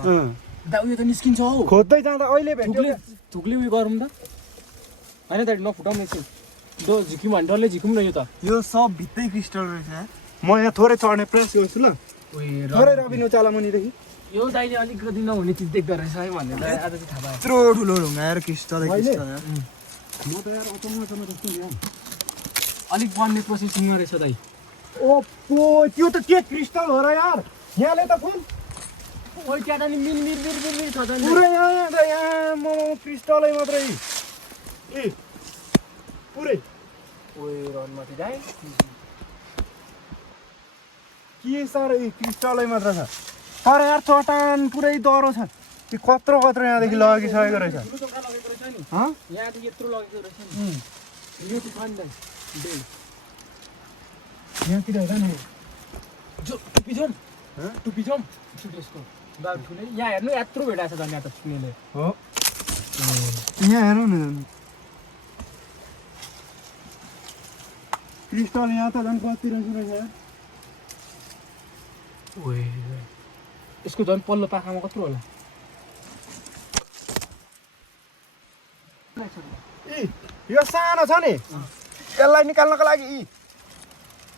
दा उयो त निस्किन्छ हौ खोज्दै जाँदा अहिले भेट्यो थुक्ले उयो गरौँ त होइन दाइ नफुटाउँ एकछिन झिक्यौँ भने डल्लै झिकौँ न यो त यो सब भित्तै क्रिस्टल रहेछ यार म यहाँ थोरै चढ्ने प्रयास गर्छु ल थोरै रबिन उचाला मुनिदेखि यो दाइले अलिकति नहुने चिज देख्दो रहेछ है भन्ने दाइ आज चाहिँ थाहा पायो यत्रो ठुलो ढुङ्गा यार क्रिस्टल क्रिस्टल यार म त यार अचम्म जस्तो नि अलिक बन्ने प्रोसेसिङमा रहेछ दाइ ओप्पो त्यो त के क्रिस्टल हो र यार यहाँले त कुन ओइ त्यहाँ त नि मिल मिल मिल मिल मिल छ त नि पुरै यहाँ म क्रिस्टलै मात्रै ए पुरै ओइ रनमाथि दाइ के साह्रो क्रिस्टलै मात्र छ तर यार चट्टान पुरै डह्रो छ त्यो कत्रो यहाँदेखि लगिसकेको रहेछ ठुलो चक्रा लगेको रहेछ नि यहाँ त यत्रो लगेको रहेछ नि यो चाहिँ छ नि दाइ बेल यहाँतिर हेर न जो टुपी जाउँ टुपी जाउँ सुटेसको बाबु ठुलै यहाँ हेर्नु यत्रो भेटाएको छ झन् यहाँ त सुनेले हो यहाँ हेरौँ न क्रिस्टल यहाँ त झन् कति रहेछ यार ओए यसको झन् पल्लो पाखामा कत्रो होला यो सानो छ नि यसलाई निकाल्नको लागि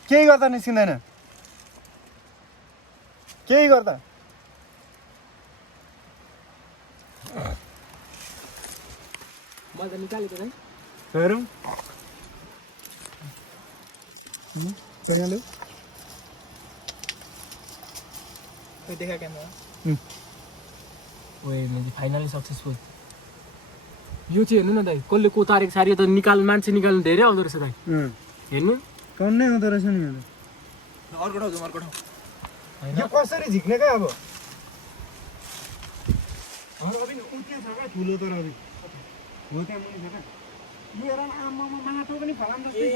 केही गर्दा निस्किँदैन केही गर्दा मैले त निकालेको है हेरौँ देखा क्यामेरा फाइनली सक्सेसफुल। यो चाहिँ हेर्नु न दाइ, कसले कोतारेको सारी त मान्छे निकाल्नु धेरै आउँदो रहेछ दाइ। हेर्नु कन्नै आउँदो रहेछ नि यो अर्को ठाउँ अर्को ठाउँ यो कसरी झिक्ने क्या अब अभी उतिया छ क्या ठुलो तर अभी हो त्यहाँ मुनि छ क्या यो हेर आमामा माटो पनि फलाम जस्तै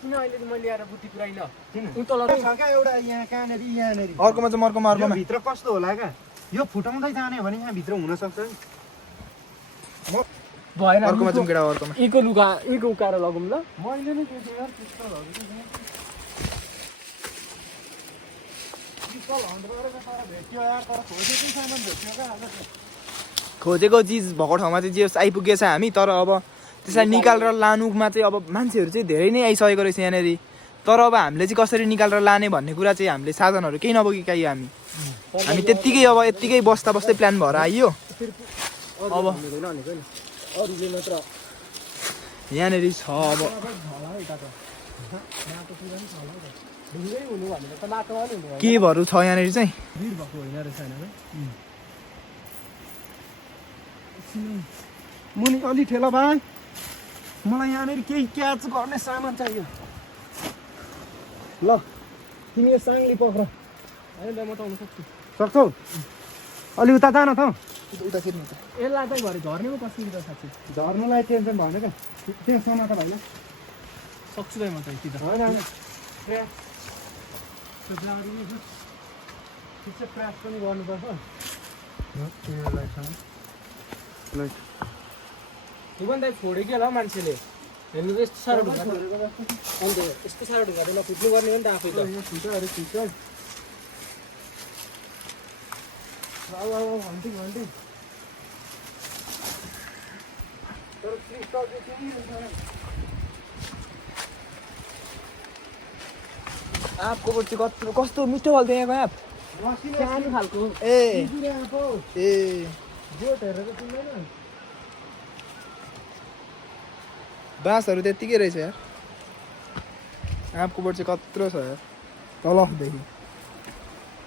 किन अहिले मैले ल्याएर बुद्धि पुऱ्याइन किन उ तल छ क्या एउटा यहाँ कहाँनिर यहाँनिर अर्कोमा चाहिँ अर्कोमा भित्र कस्तो होला क्या यो फुटाउँदै जाने भने यहाँ भित्र हुन सक्छ नि भएन। अर्कोमा चाहिँ केटा अर्कोमा एको लुगा एको उकाएर लगौँ ल। मैले नै त्यो यार पिस्तलहरु चाहिँ पिस्तल हन्ड्रेड तर भेट्यो यार तर खोजेकै सामान भेट्यो क्या आज खोजेको चिज भएको ठाउँमा चाहिँ जे आइपुगेछ हामी। तर अब त्यसलाई निकालेर लानुमा चाहिँ अब मान्छेहरू चाहिँ धेरै नै आइसकेको रहेछ यहाँनिर। तर अब हामीले चाहिँ कसरी निकालेर लाने भन्ने कुरा चाहिँ हामीले साधनहरू केही नबोकेकै हामी त्यत्तिकै अब यत्तिकै बस्दा बस्दै प्लान भएर आइयो। अब यहाँनिर छ अब केभहरू छ यहाँनिर चाहिँ मुनि अलि ठेला भाइ मलाई यहाँनिर केही क्याच गर्ने सामान चाहियो ल तिमी यो साङ्ली पक्र म त आउनु सक्छु। सक्छौ अलि उता जान त उता फेर्नु त यसलाई चाहिँ भरे झर्नेमा कसरी त साँच्ची झर्नुलाई टेन्सन भएन क्या त्यहाँ समात भाइले सक्छु दाइ म त यति त होइन प्रयास पनि गर्नुपर्छ भुवन दाइ छोड्यो कि होला हौ मान्छेले। हेर्नु त यस्तो साह्रो ढुङ्गा अन्त यस्तो साह्रो ढुङ्गा त नफुट्नु गर्ने हो नि त आफै त। फुटहरू खिच्छ घन्टी तर क्रिस्टल आँपको बोट चाहिँ कत्रो कस्तो मिठो खाल्थ्यो यहाँको आँप सानो खालको ए ए बोट हेरेर किन्दैन बाँसहरू त्यत्तिकै रहेछ यार। आँपको बोट चाहिँ कत्रो छ यार तलदेखि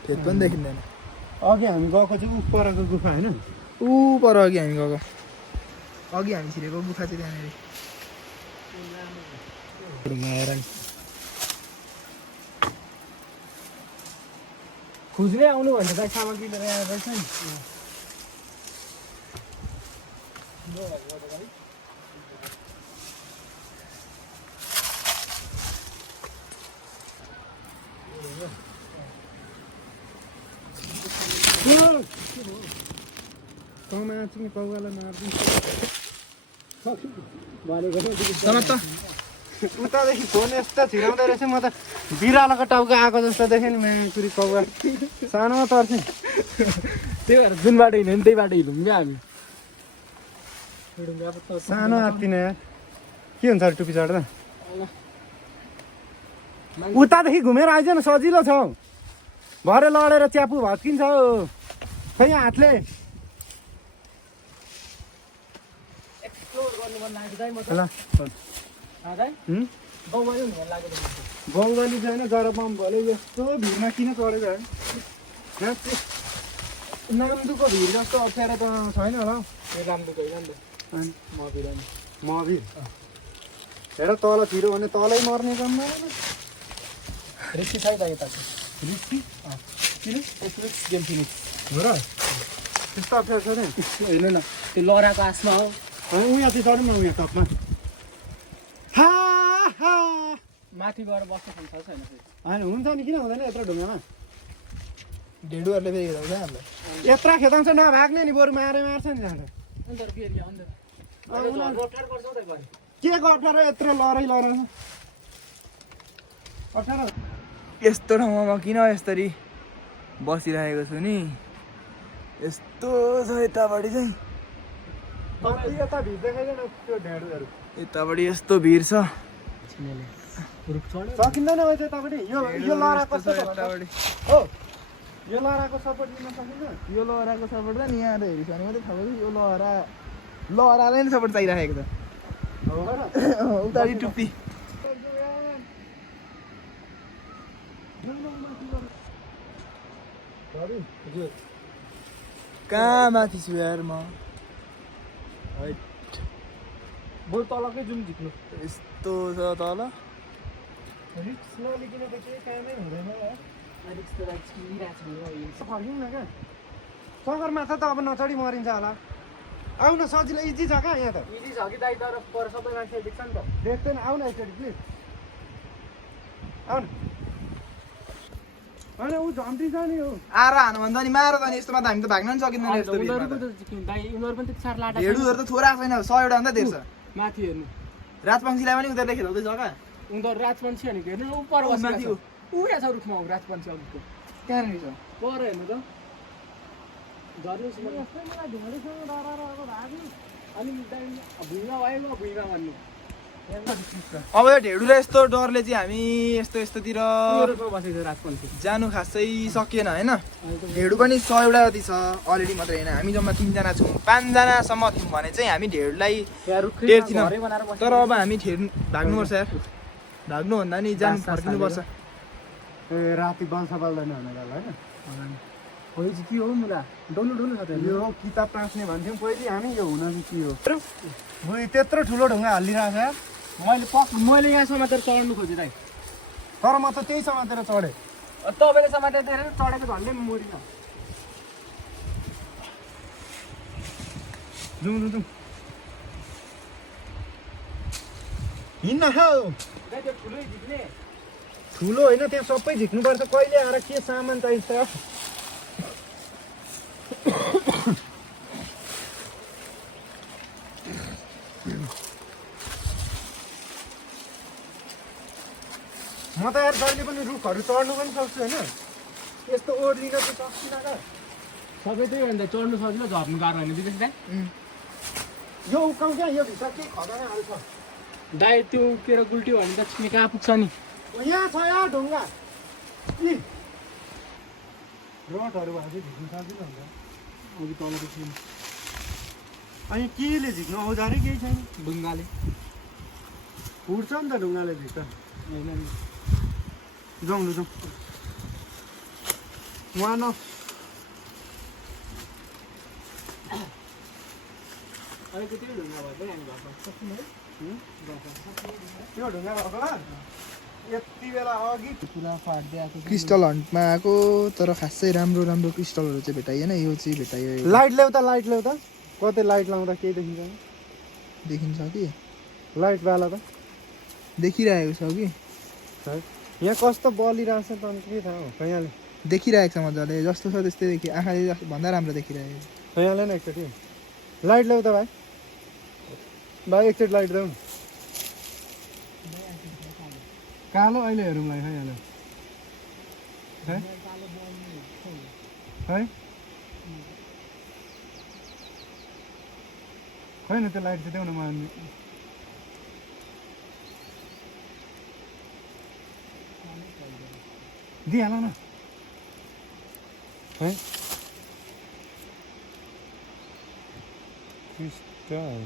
फेद पनि देखिँदैन। अघि हामी गएको चाहिँ उप परको गुफा होइन ऊ पर अघि हामी गएको अघि हामी छिरेको गुफा चाहिँ त्यहाँनिर खुज्ने आउनु भने दाइ सामग्री लिएर आएर रहेछ नि। कमाचिङ कौवालाई मारिदिन्छ समाप्त। उतादेखि फोन यस्तो छिराउँदो रहेछ म त बिरालोको टाउको आएको जस्तो देखेँ नि माकुरी कौवा सानो तर्छ त्यही भएर जुन बाटो हिँड्यो नि त्यही बाटो हिँडौँ क्या हामी। सानो आत्तिन यार के हुन्छ अरे टुपी चढ्दा उतादेखि घुमेर आइज न सजिलो छ भरे लडेर च्यापु भत्किन्छ हौ खै हातले ल बङ्गाली छैन जरा बम भयो यस्तो भिडमा किन चढेको नाम्दुको भिड जस्तो अप्ठ्यारो त छैन होला हौ मभिर हेर तल छिरो भने तलै मर्ने काम रिक्सी छ है त यता रिक्सी किन गेम फिनिस हो र त्यस्तो अप्ठ्यारो छ नि हेर्नु न त्यो लहराको आसमा हो। उहाँ चाहिँ चढौँ न उहाँ टपमा माथि गएर बस्नु सक्छ छैन होइन हुन्छ नि किन हुँदैन यत्रो ढुङ्गामा ढेडुहरूले फेरि खेदाउँछ हामीलाई यत्रो खेदाउँछ नभाग्ने नि बरु मार्छ नि जाँदा के को अप्ठ्यारो यत्रो लहरै लहराउँछ अप्ठ्यारो यस्तो ठाउँमा म किन यसरी बसिरहेको छु नि यस्तो छ यतापट्टि चाहिँ यता भिड देखाइदैन त्यो ढेँडोहरू यतापट्टि यस्तो भिड छ सकिँदैन है त्यतापट्टि यो लहरा कस्तो छ हो यो लहराको सपोर्ट लिन सकिन्छ यो लहराको सपोर्ट त नि यहाँ हेरिस भने मात्रै थाहा भयो यो लहरालाई नै सपोर्ट चाहिरहेको छ उतापट्टि टुप्पी कहाँ माथि छु यार म बरु तलकै जाउँ झिक्नु यस्तो छ तल रिक्स नलिकन त केही कामै हुँदैन होला फर्किउँ न क्या सगरमाथा त अब नचढी मरिन्छ होला आउन सजिलो इजी छ कहाँ यहाँ त इजी छ कि दाइ तर पर सबै मान्छे देख्छ नि त देख्दैन आउन एकचोटि प्लिज आउन होइन ऊ झम्टी छ नि हो आएर हानु भन्दा नि मार त नि यस्तोमा त हामी त भाग्न पनि सकिँदैन यस्तो भिडमा त। दाइ उनीहरू पनि त्यति साह्रो लाटा भेडुहरू त थोरा छैन 100 वटा भन्दा धेर छ माथि हेर्नु राजपङ्सीलाई पनि उनीहरूले खेलाउँदैछ क्या उनीहरू राजपन्छी भनेको हेर्नु ऊ पर माथि बसेको ऊ यहाँ छ रुखमा ऊ राजपन्छी अघिको कहाँनिर छ पर हेर्नु त अनि भुइँमा भयो भुइँमा भन्नु अब यो ढेडुलाई यस्तो डरले चाहिँ हामी यस्तो यस्तोतिर बसेको राजपन्छी जानु खासै सकिएन होइन ढेडु पनि 100 वटा जति छ अलरेडी मात्रै होइन हामी जम्मा 3 जना छौँ 5 जनासम्म थियौँ भने चाहिँ हामी ढेडुलाई टेर्थिनौँ तर अब हामी भाग्नुपर्छ यार भाग्नुभन्दा नि जानु फर्किनुपर्छ ए राति बल्छ बल्दैन भनेर होइन खोइ चाहिँ के हो मुला डल्लो डल्लो छ त यो हो किताब टाँस्ने भन्थ्यौँ पहिले हामी यो हुन चाहिँ के हो बुइ त्यत्रो ठुलो ढुङ्गा हालिरहेको छ यार मैले यहाँ समातेर चढ्नु खोजेँ दाइ तर म त त्यही समातेर चढेँ तपाईँले समातेर दिएर चढेको झन्डै मरिन जाउँ जाउँ हिँड्न हौ दाइ त्यो ठुलै झिक्ने ठुलो होइन त्यहाँ सबै झिक्नुपर्छ कहिले आएर के सामान चाहिन्छ म त यार जहिले पनि रुखहरू चढ्नु पनि सक्छु होइन यस्तो ओर्लिन चाहिँ सक्दिनँ क्या सबै त्यही भन्दा चढ्नु सजिलो झर्नु गाह्रो होइन बुझेस् दाइ यो उकाउ क्या यो भित्र के खदानाहरू छ दाइ त्यो उकेर गुल्ट्यो भने त छिमे कहाँ पुग्छ नि यहाँ छ यहाँ ढुङ्गा यी रडहरू भए चाहिँ झिक्नु सक्दिनँ हुन्छ अघि तलको छिम अनि केले झिक्नु औजारै केही छैन ढुङ्गाले फुट्छ नि त ढुङ्गाले भित्र होइन नि जाउँ ल जाउँ उहाँ न अलिकति ढुङ्गा भयो हामी घरमा सक्छौँ है त्यो ढुङ्गा भएको ल यति बेला अघि पुरा फाट्दै आएको क्रिस्टल हन्टमा आएको तर खासै राम्रो राम्रो क्रिस्टलहरू चाहिँ भेटाइएन यो चाहिँ भेटायो लाइट ल्याउ त कतै लाइट लाउँदा केही देखिन्छ देखिन्छ कि लाइट बाला त देखिरहेको छ कि यहाँ कस्तो बलिरहेको छ त अन्त के थाहा हो यहाँले देखिरहेको छ मजाले जस्तो छ त्यस्तै आँखाले भन्दा राम्रो देखिरहेको छ यहाँले न एकचोटि लाइट ल्याउ त भाइ एकचोटि लाइट ल्याउ न कालो अहिले हेरौँला यहाँले है होइन त्यो लाइट चाहिँ देऊ न मान्ने दिइहाल न है क्रिस्टल